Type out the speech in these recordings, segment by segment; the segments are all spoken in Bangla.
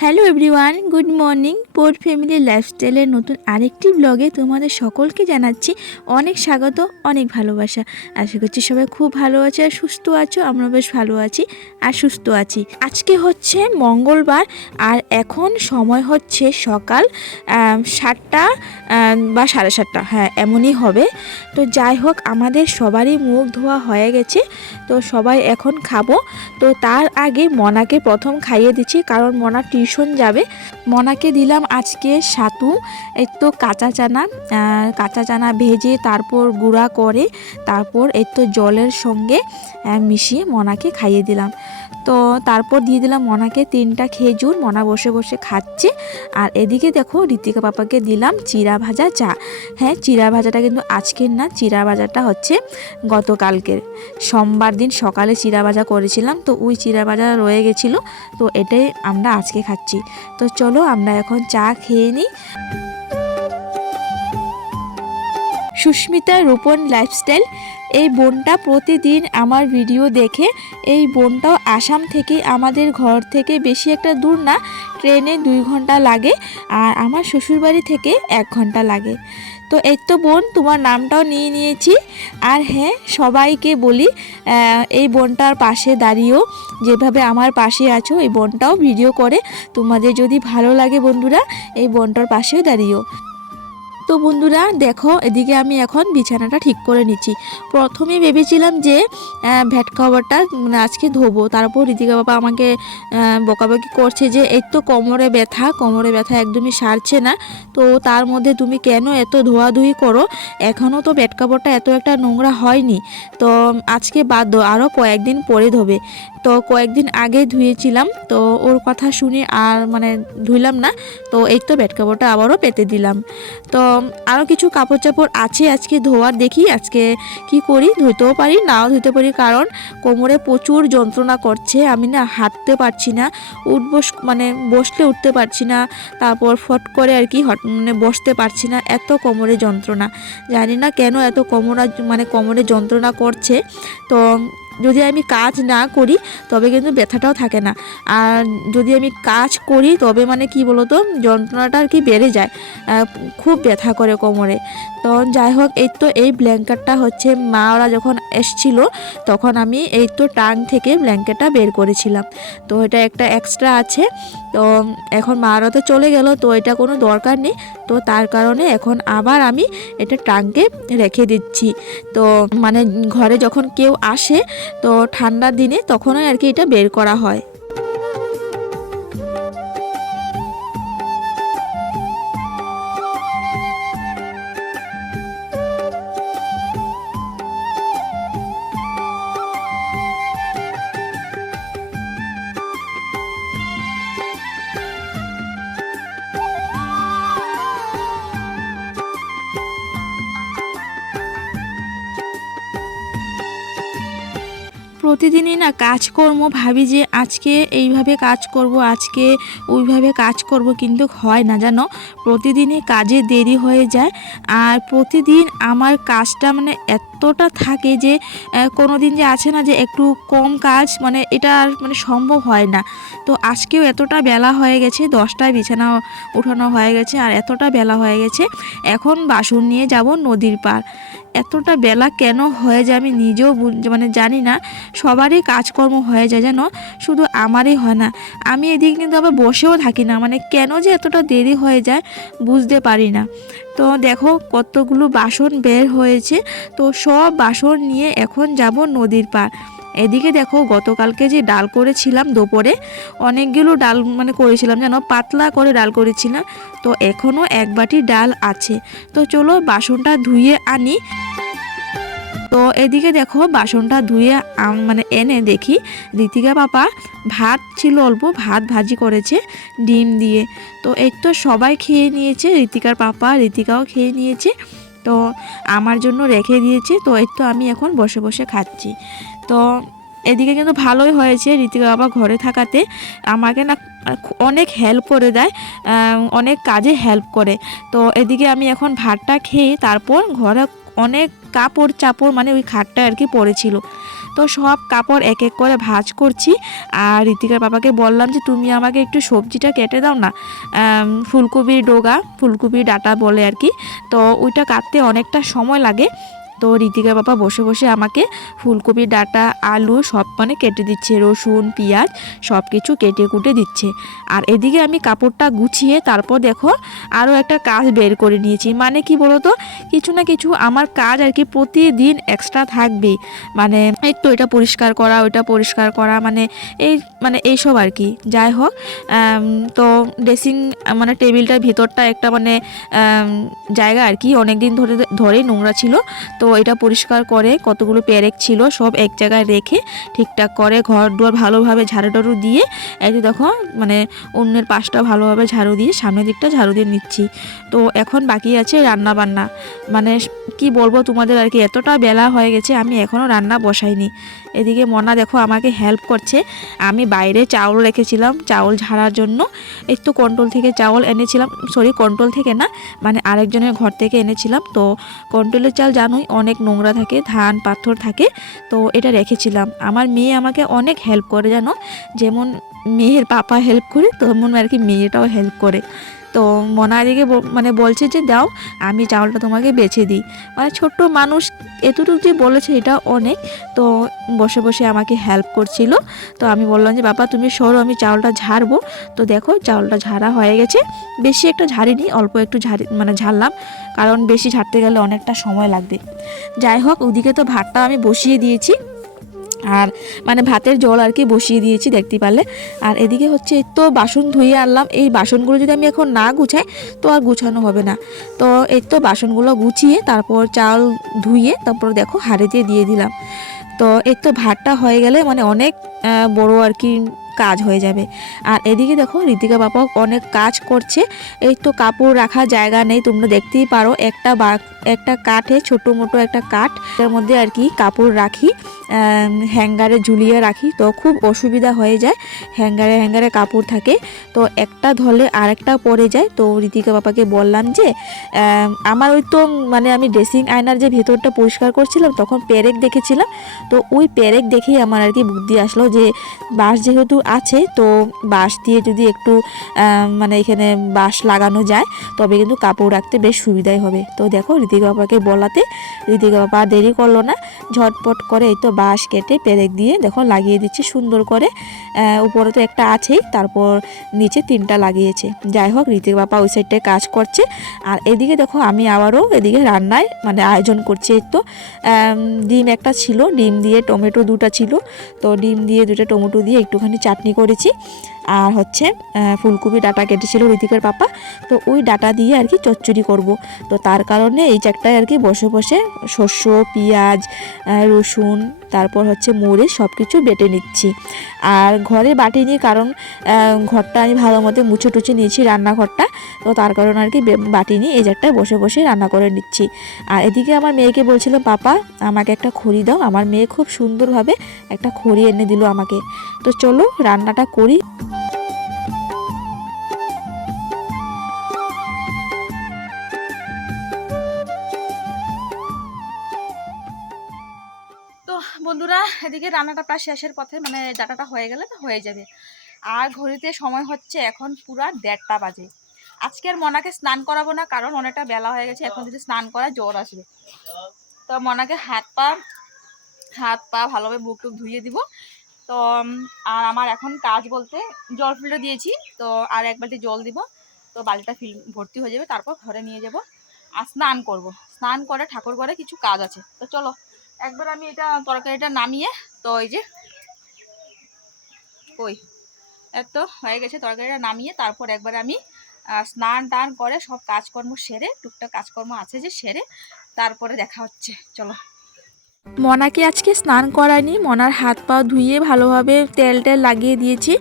Hello everyone good morning port family লাইফস্টাইলের নতুন আরেকটি ব্লগে তোমাদের সকলকে জানাচ্ছি অনেক স্বাগত, অনেক ভালোবাসা। আশা করছি সবাই খুব ভালো আছে আর সুস্থ আছো, আমরা বেশ ভালো আছি আর সুস্থ আছি। আজকে হচ্ছে মঙ্গলবার আর এখন সময় হচ্ছে সকাল সাতটা বা সাড়ে সাতটা হ্যাঁ এমনই হবে। তো যাই হোক, আমাদের সবারই মুখ ধোয়া হয়ে গেছে, তো সবাই এখন খাব। তো তার আগে মনাকে প্রথম খাইয়ে দিচ্ছি, কারণ মনা টিউশন যাবে। মনাকে দিলাম আজকে সাতু, এই তো কাঁচা চানা কাঁচা চানা ভেজে তারপর গুঁড়া করে তারপর তো জলের সঙ্গে মিশিয়ে মনাকে খাইয়ে দিলাম। তো তারপর দিয়ে দিলাম মনাকে তিনটা খেজুর। মনা বসে বসে খাচ্ছে। আর এদিকে দেখো ঋতিকা পাপাকে দিলাম চিরা ভাজা চা। হ্যাঁ চিরা ভাজাটা কিন্তু আজকের না, চিরা ভাজাটা হচ্ছে গতকালকের। সোমবার দিন সকালে চিরা ভাজা করেছিলাম, তো ওই চিরা ভাজা রয়ে গেছিল, তো এটাই আমরা আজকে খাচ্ছি। তো চলো আমরা এখন চা খেয়ে নিই। সুস্মিতা রূপন লাইফস্টাইল এই বোনটা প্রতিদিন আমার ভিডিও দেখে, এই বোনটাও আসাম থেকে আমাদের ঘর থেকে বেশি একটা দূর না, ট্রেনে দুই ঘণ্টা লাগে আর আমার শ্বশুরবাড়ি থেকে এক ঘণ্টা লাগে। তো এই তো বোন, তোমার নামটাও নিয়ে নিয়েছি। আর হ্যাঁ সবাইকে বলি এই বোনটার পাশে দাঁড়িয়েও, যেভাবে আমার পাশে আছো, এই বোনটাও ভিডিও করে। তোমাদের যদি ভালো লাগে বন্ধুরা, এই বোনটার পাশেও দাঁড়িয়েও। তো বন্ধুরা, দেখো, এদিকে আমি এখন বিছানাটা ঠিক করে নিচ্ছি। প্রথমে ভেবেছিলাম যে ভ্যাট খাবারটা মানে আজকে ধোবো। তারপর ঋতিকা বাবা আমাকে বকাবকি করছে যে, এই তো কোমরে ব্যথা কোমরে ব্যথা একদমই সারছে না। তো তার মধ্যে তুমি কেন এত ধোয়াধুয়ি করো? এখনও তো বেড কাপড়টা এত একটা নোংরা হয়নি। তো আজকে বাদ দো আরও কয়েকদিন পরে ধোবে। তো কয়েকদিন আগে ধুয়েছিলাম, তো ওর কথা শুনে আর মানে ধুইলাম না, তো এই তো বেড কাপড়টা আবারও পেতে দিলাম। তো আরও কিছু কাপড় চাপড় আছে আজকে ধোয়ার, দেখি আজকে কি করি? ধুতেও পারি, নাও ধুতে পারি, কারণ কোমরে প্রচুর যন্ত্রণা করছে, আমি না হাঁটতে পারছি না উঠবস মানে বসলে উঠতে পারছি না, তারপর ফট করে আর কি হট মানে বসতে পারছি না, এত কোমরে যন্ত্রণা। জানি না কেন এত কোমরা মানে কোমরে যন্ত্রণা করছে, তো যদি আমি কাজ না করি, তবে কিন্তু ব্যথাটাও থাকে না। আর যদি আমি কাজ করি, তবে মানে কি বলতো, যন্ত্রণাটা আর কি বেড়ে যায়। খুব ব্যথা করে কোমরে। তখন যাই হোক, এই তো এই ব্ল্যাঙ্কেটটা হচ্ছে মা ওরা যখন এসছিল, তখন আমি এই তো টান থেকে ব্ল্যাঙ্কেটটা বের করেছিলাম। তো এটা একটা এক্সট্রা আছে। তো এখন মা ওরা তো চলে গেল, তো এটা কোনো দরকার নেই। তো তার কারণে এখন আবার আমি এটা ট্রাঙ্কে রেখে দিচ্ছি। তো মানে ঘরে যখন কেউ আসে, তো ঠান্ডার দিনে তখনই আর কি এটা বের করা হয়। প্রতিদিনই না কাজকর্ম ভাবি যে আজকে এইভাবে কাজ করব, আজকে ওইভাবে কাজ করব কিন্তু হয় না, জানো? প্রতিদিনই কাজে দেরি হয়ে যায়। আর প্রতিদিন আমার কাজটা মানে এতটা থাকে যে কোনো দিন যে আছে না যে একটু কম কাজ মানে এটা আর মানে সম্ভব হয় না। তো আজকেও এতটা বেলা হয়ে গেছে, দশটায় বিছানা উঠানো হয়ে গেছে, আর এতটা বেলা হয়ে গেছে, এখন বাসন নিয়ে যাব নদীর পার এতটা বেলা কেন হয়ে যায় আমি নিজেও মানে জানি না, সবারই কাজকর্ম হয়ে যায় যেন, শুধু আমারই হয় না। আমি এদিকে কিন্তু আবার বসেও থাকি না মানে কেন যে এতটা দেরি হয়ে যায় বুঝতে পারি না। তো দেখো কতগুলো বাসন বের হয়েছে। তো সব বাসন নিয়ে এখন যাব নদীর পার এদিকে দেখো গতকালকে যে ডাল করেছিলাম দুপুরে, অনেকগুলো ডাল মানে করেছিলাম যেন পাতলা করে ডাল করেছিলাম। তো এখনও এক বাটি ডাল আছে। তো চলো বাসনটা ধুয়ে আনি। তো এদিকে দেখো বাসনটা ধুয়ে মানে এনে দেখি ঋতিকা পাপা ভাত ছিল অল্প, ভাত ভাজি করেছে ডিম দিয়ে। তো এই তো সবাই খেয়ে নিয়েছে ঋতিকার পাপা ঋতিকাও খেয়ে নিয়েছে। তো আমার জন্য রেখে দিয়েছে, তো এই তো আমি এখন বসে বসে খাচ্ছি। তো এদিকে কিন্তু ভালোই হয়েছে ঋতিকা বাবা ঘরে থাকাতে। আমাকে না অনেক হেল্প করে দেয় অনেক কাজে হেল্প করে। তো এদিকে আমি এখন ভাতটা খেয়ে তারপর ঘরে অনেক কাপড় চাপড় মানে ওই খাটটা আর কি পড়েছিল। তো সব কাপড় এক এক করে ভাজ করছি আর ঋতিকার বাবাকে বললাম যে, তুমি আমাকে একটু সবজিটা কেটে দাও না। ফুলকপির ডোগা, ফুলকপির ডাটা বলে আর কি। তো ওইটা কাটতে অনেকটা সময় লাগে। তো ঋতিকার বাবা বসে বসে আমাকে ফুলকপির ডাটা, আলু সব মানে কেটে দিচ্ছে, রসুন, পেঁয়াজ সব কিছু কেটে কুটে দিচ্ছে। আর এদিকে আমি কাপড়টা গুছিয়ে তারপর দেখো আরও একটা কাজ বের করে নিয়েছি। মানে কি বলতো? কিছু না কিছু আমার কাজ আর কি প্রতিদিন এক্সট্রা থাকবেই। মানে তো এটা পরিষ্কার করা, ওইটা পরিষ্কার করা মানে এই মানে এইসব আর কি। যাই হোক তো ড্রেসিং মানে টেবিলটার ভিতরটা একটা মানে জায়গা আর কি। অনেক দিন ধরে, ধরেই নোংরা ছিল। তো এটা পরিষ্কার করে কতগুলো পেরেক ছিল সব এক জায়গায় রেখে ঠিকঠাক করে ঘর দুয়ার ভালোভাবে ঝাড়ু দিয়ে একটু দেখো মানে অন্যের পাশটা ভালোভাবে ঝাড়ু দিয়ে, সামনের দিকটা ঝাড়ু দিয়ে নিচ্ছি। তো এখন বাকি আছে রান্না বান্না মানে কি বলব তোমাদের আর কি, এতটা বেলা হয়ে গেছে, আমি এখনও রান্না বসাইনি। এদিকে মনা দেখো আমাকে হেল্প করছে। আমি বাইরে চাউল রেখেছিলাম, চাউল ঝাড়ার জন্য। একটু কন্ট্রোল থেকে চাউল এনেছিলাম সরি কন্ট্রোল থেকে না মানে আরেকজনের ঘর থেকে এনেছিলাম। তো কন্ট্রোলের চাল জানোই অনেক নোংরা থাকে, ধান, পাথর থাকে, তো এটা রেখেছিলাম। আমার মেয়ে আমাকে অনেক হেল্প করে জানো, যেমন মেয়ের পাপা হেল্প করে, তেমন আর কি মেয়েটাও হেল্প করে। তো মনা এদিকে ব- মানে বলছে যে, দাও, আমি চাউলটা তোমাকে বেছে দিই। মানে ছোট্ট মানুষ এতটুকু যে বলেছে এটা অনেক। তো বসে বসে আমাকে হেল্প করছিল। তো আমি বললাম যে, বাবা, তুমি সরো, আমি চাউলটা ঝাড়বো। তো দেখো, চাউলটা ঝাড়া হয়ে গেছে। বেশি একটা ঝাড়িনি অল্প একটু ঝাড়ি মানে ঝাড়লাম। কারণ বেশি ঝাড়তে গেলে অনেকটা সময় লাগবে। যাই হোক, ওদিকে তো ভাতটা আমি বসিয়ে দিয়েছি। আর মানে ভাতের জল আর কি বসিয়ে দিয়েছি, দেখতে পারলে। আর এদিকে হচ্ছে তো বাসন ধুয়ে আনলাম। এই বাসনগুলো যদি আমি এখন না গুছাই, তো আর গুছানো হবে না। তো এই তো বাসনগুলো গুছিয়ে, তারপর চাল ধুয়ে, তারপর দেখো হাঁড়িতে দিয়ে দিলাম। তো এই তো ভাতটা হয়ে গেলে মানে অনেক বড় আর কি কাজ হয়ে যাবে। আর এদিকে দেখো, ঋতিকা বাবা অনেক কাজ করছে। এই তো কাপড় রাখার জায়গা নেই, তোমরা দেখতেই পারো। একটা বা, একটা কাঠে, ছোট মোটো একটা কাঠ, এর মধ্যে আর কি কাপড় রাখি। হ্যাঙ্গারে ঝুলিয়ে রাখি, তো খুব অসুবিধা হয়ে যায়। হ্যাঙ্গারে হ্যাঙ্গারে কাপড় থাকে। তো একটা ধরলে আরেকটা পরে যায়। তো ঋতিকা বাবাকে বললাম যে আমার ওই তো মানে আমি ড্রেসিং আয়নার যে ভেতরটা পরিষ্কার করছিলাম, তখন পেরেক দেখেছিলাম। তো ওই পেরেক দেখেই আমার আর কি বুদ্ধি আসলো যে, বাঁশ যেহেতু আছে, তো বাঁশ দিয়ে যদি একটু মানে এখানে বাঁশ লাগানো যায়, তবে কিন্তু কাপড় রাখতে বেশ সুবিধাই হবে। তো দেখো ঋতিকা বাবাকে বলাতে ঋতিকা বাবা দেরি করল না। ঝটপট করে এই তো বাঁশ কেটে পেরেক দিয়ে দেখো লাগিয়ে দিচ্ছি সুন্দর করে। উপরে তো একটা আছেই, তারপর নিচে তিনটা লাগিয়েছে। যাই হোক, ঋতিক বাপা ওই সাইডটায় কাজ করছে। আর এদিকে দেখো আমি আবারও এদিকে রান্নায় মানে আয়োজন করছি তো। ডিম একটা ছিল, ডিম দিয়ে টমেটো দুটা ছিল। তো ডিম দিয়ে দুটা টমেটো দিয়ে একটুখানি চাটনি করেছি। আর হচ্ছে ফুলকপি ডাটা কেটেছিল ঋতিকের পাপা। তো ওই ডাটা দিয়ে আর কি চচ্চড়ি করব। তো তার কারণে এই চারটায় আর কি বসে বসে শস্য, পেঁয়াজ রসুন, তারপর হচ্ছে মরিচ সব কিছু বেটে নিচ্ছি। আর ঘরে বাটিনি কারণ ঘরটা আমি ভালো মতো মুছে টুছে নিয়েছি রান্নাঘরটা। তো তার কারণে আর কি বে- বাটিনি এই জায়গাটায় বসে বসে রান্না করে নিচ্ছি। আর এদিকে আমার মেয়েকে বলছিলাম পাপা, আমাকে একটা খড়ি দাও। আমার মেয়ে খুব সুন্দরভাবে একটা খড়ি এনে দিল আমাকে। তো চলো রান্নাটা করি। এদিকে রান্নাটা প্রায় শেষের পথে মানে ডাটাটা হয়ে গেলে হয়ে যাবে। আর ঘড়িতে সময় হচ্ছে এখন পুরা দেড়টা বাজে। আজকে আর মনাকে স্নান করাবো না, কারণ অনেকটা বেলা হয়ে গেছে। এখন যদি স্নান করা জ্বর আসবে। তো মনাকে হাত পা হাত পা ভালোভাবে বুক টুক ধুইয়ে দিব। তো আর আমার এখন কাজ বলতে জল ফিল্টার দিয়েছি। তো আর এক বালতি জল দিব। তো বালতিটা ফিল, ভর্তি হয়ে যাবে। তারপর ঘরে নিয়ে যাব। আর স্নান করব। স্নান করে ঠাকুর ঘরে কিছু কাজ আছে। তো চলো। একবার আমি এটা তরকারিটা নামিয়ে, তো ওই যে, ওই, এত হয়ে গেছে তরকারিটা নামিয়ে, তারপর একবার আমি স্নান টান করে সব কাজকর্ম সেরে, টুকটাক কাজকর্ম আছে যে সেরে, তারপরে দেখা হচ্ছে, চলো। মনাকে আজকে স্নান করায়নি, মনার হাত পা ধুয়ে ভালোভাবে তেল টেল লাগিয়ে দিয়েছি।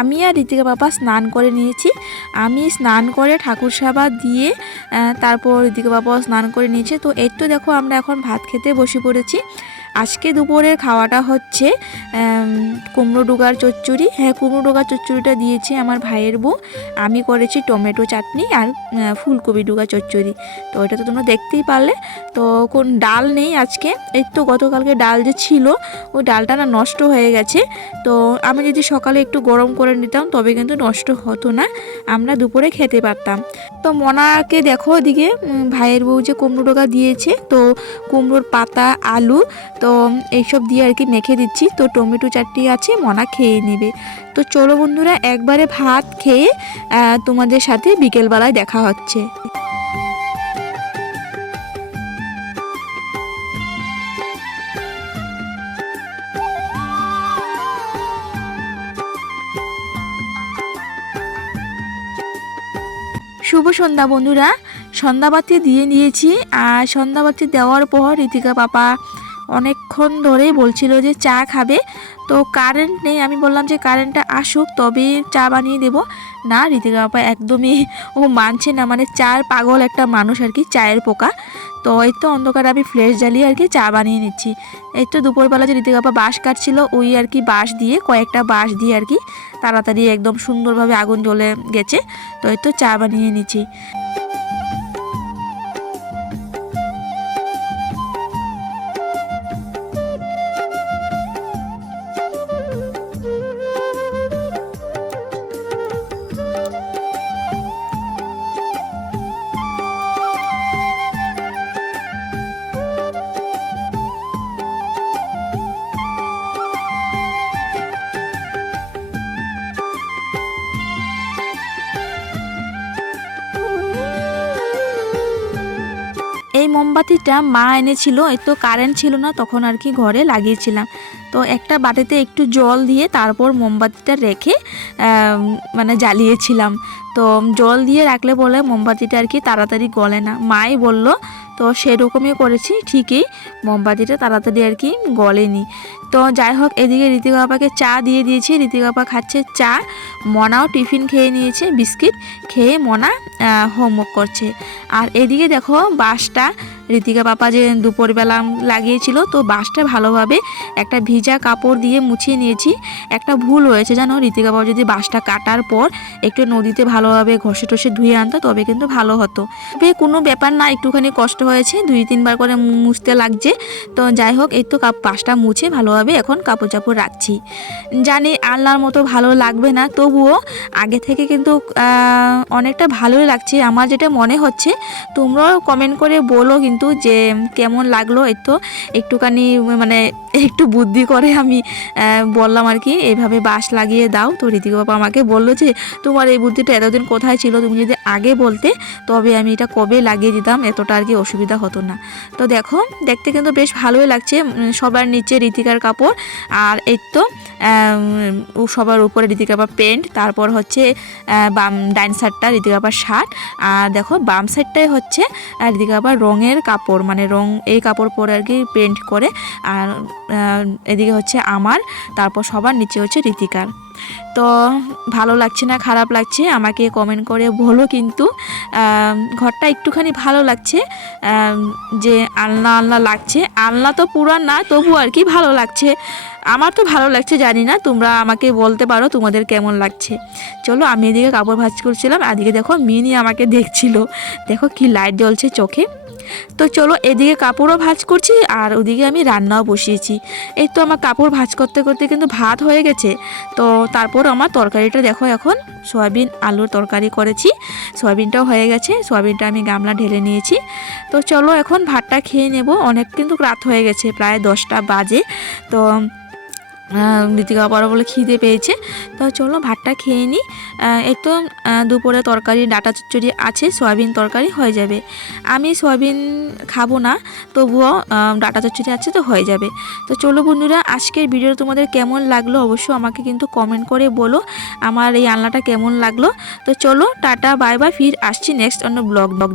আমি আর ঋতিকা বাবা স্নান করে নিয়েছি। আমি স্নান করে ঠাকুর সাবা দিয়ে তারপর ঋতিকা বাবা স্নান করে নিয়েছে। তো এর তো দেখো আমরা এখন ভাত খেতে বসে পড়েছি। আজকে দুপুরের খাওয়াটা হচ্ছে কুমড়ো ডোগার চচ্চড়ি। হ্যাঁ কুমড়ো ডোগার চচ্চড়িটা দিয়েছে আমার ভাইয়ের বউ। আমি করেছি টমেটো চাটনি আর ফুলকপি ডোগা চচ্চড়ি। তো এটা তো তোমরা দেখতেই পারলে। তো কোন ডাল নেই আজকে। এই তো গতকালকে ডাল যে ছিল, ওই ডালটা না নষ্ট হয়ে গেছে। তো আমি যদি সকালে একটু গরম করে নিতাম, তবে কিন্তু নষ্ট হতো না। আমরা দুপুরে খেতে পারতাম। তো মনাকে দেখো ওদিকে ভাইয়ের বউ যে কুমড়ো ডোকা দিয়েছে। তো কুমড়োর পাতা, আলু, তো এইসব দিয়ে আর কি মেখে দিচ্ছি। তো টমেটো চাটনি আছে, মনা খেয়ে নেবে। তো চলো বন্ধুরা, একবারে ভাত খেয়ে তোমাদের সাথে বিকেলবেলায় দেখা হচ্ছে। শুভ সন্ধ্যা বন্ধুরা। সন্ধ্যাবাতি দিয়ে নিয়েছি, আর সন্ধ্যাবাতি দেওয়ার পর ঋতিকা পাপা অনেকক্ষণ ধরেই বলছিল যে চা খাবে। তো কারেন্ট নেই, আমি বললাম যে কারেন্টটা আসুক, তবে চা বানিয়ে দেব। না, ঋতিকা পাপা একদমই ও মানছে না। মানে চার পাগল একটা মানুষ আর কি, চায়ের পোকা। তো এই তো অন্ধকারে আমি ফ্লেশ জ্বালিয়ে আর কি চা বানিয়ে নিচ্ছি। এই তো দুপুরবেলা যে ঋতিকা বাঁশ কাটছিল, ওই আর কি বাঁশ দিয়ে, কয়েকটা বাঁশ দিয়ে আর কি, তাড়াতাড়ি একদম সুন্দরভাবে আগুন জ্বলে গেছে। তো এই তো চা বানিয়ে নিচ্ছি। মোমবাতিটা মা এনেছিল তো কারেন্ট ছিল না, তখন আর কি ঘরে লাগিয়েছিলাম। তো একটা বাটিতে একটু জল দিয়ে তারপর মোমবাতিটা রেখে মানে জ্বালিয়েছিলাম। তো জল দিয়ে রাখলে বলে মোমবাতিটা আর কি তাড়াতাড়ি গলে না। মাই বলল, তো সেরকমই করেছি, ঠিকই, মোমবাতিটা তাড়াতাড়ি আর কি গলেনি। তো যাই হোক, এদিকে ঋতিকা বাবাকে চা দিয়ে দিয়েছি। ঋতিকা বাবা খাচ্ছে চা, মনাও টিফিন খেয়ে নিয়েছে, বিস্কিট খেয়ে মনা হোমওয়ার্ক করছে। আর এদিকে দেখো বাঁশটা ঋতিকা পাপা যে দুপুরবেলা লাগিয়েছিল, তো বাঁশটা ভালোভাবে একটা ভিজা কাপড় দিয়ে মুছিয়ে নিয়েছি। একটা ভুল হয়েছে জানো, ঋতিকা বাবা যদি বাঁশটা কাটার পর একটু নদীতে ভালোভাবে ঘষে টসে ধুয়ে আনতো, তবে কিন্তু ভালো হতো। তবে কোনো ব্যাপার না, একটুখানি কষ্ট হয়েছে, দুই তিনবার করে মুছতে লাগছে। তো যাই হোক, এই তো কাপ- বাঁশটা মুছে ভালোভাবে এখন কাপড় চাপড় রাখছি। জানি আল্লাহর মতো ভালো লাগবে না, তবুও আগে থেকে কিন্তু অনেকটা ভালোই লাগছে। আমার যেটা মনে হচ্ছে, তোমরাও কমেন্ট করে বলো কিন্তু যে কেমন লাগল এই তো একটুখানি মানে একটু বুদ্ধি করে আমি বললাম আর কি এইভাবে বাঁশ লাগিয়ে দাও। তো ঋতিক বাবা আমাকে বলল যে, তোমার এই বুদ্ধিটা এতদিন কোথায় ছিল? তুমি যদি আগে বলতে, তবে আমি এটা কবে লাগিয়ে দিতাম? এতটা আর কি অসুবিধা হতো না। তো দেখো, দেখতে কিন্তু বেশ ভালোই লাগছে সবার নিচে ঋতিকার কাপড়, আর এই তো সবার উপরে ঋতিকা বাবা প্যান্ট, তারপর হচ্ছে বাম ডাইন সাইডটা ঋতিকা বাবার শার্ট, আর দেখো বাম সাইডটাই হচ্ছে ঋতিকা বাবার রঙের কাপড় মানে রং, এই কাপড় পরে আর কি পেন্ট করে। আর এদিকে হচ্ছে আমার, তারপর সবার নিচে হচ্ছে ঋতিকার তো ভালো লাগছে না, খারাপ লাগছে, আমাকে কমেন্ট করে বলো কিন্তু ঘরটা একটুখানি ভালো লাগছে যে আলনা আলনা লাগছে। আলনা তো পুরা না, তবু আর কি ভালো লাগছে। আমার তো ভালো লাগছে, জানি না, তোমরা আমাকে বলতে পারো তোমাদের কেমন লাগছে। চলো, আমি এদিকে কাপড় ভাজ করছিলাম এদিকে দেখো মিনি আমাকে দেখছিল। দেখো কি লাইট জ্বলছে চোখে। তো চলো এদিকে কাপড়ও ভাজ করছি আর ওদিকে আমি রান্নাও বসিয়েছি। এই তো আমার কাপড় ভাজ করতে করতে কিন্তু ভাত হয়ে গেছে। তো তারপর আমার তরকারিটা দেখো এখন, সয়াবিন আলুর তরকারি করেছি। সয়াবিনটাও হয়ে গেছে, সয়াবিনটা আমি গামলা ঢেলে নিয়েছি। তো চলো এখন ভাতটা খেয়ে নেব, অনেক কিন্তু রাত হয়ে গেছে, প্রায় দশটা বাজে। তো ঋতিকা পড়া বলে খিদে পেয়েছে। তো চলো ভাতটা খেয়ে নিই এই তো দুপুরে তরকারি, ডাটা চচ্চড়ি আছে, সয়াবিন তরকারি হয়ে যাবে। আমি সয়াবিন খাব না, তবুও ডাটা চচ্চড়ি আছে তো হয়ে যাবে। তো চলো বন্ধুরা, আজকের ভিডিও তোমাদের কেমন লাগল অবশ্যই আমাকে কিন্তু কমেন্ট করে বলো, আমার এই আলনাটা কেমন লাগল। তো চলো, টাটা বাই বাই ফির আসছি নেক্সট অন্য ব্লগ ব্লগ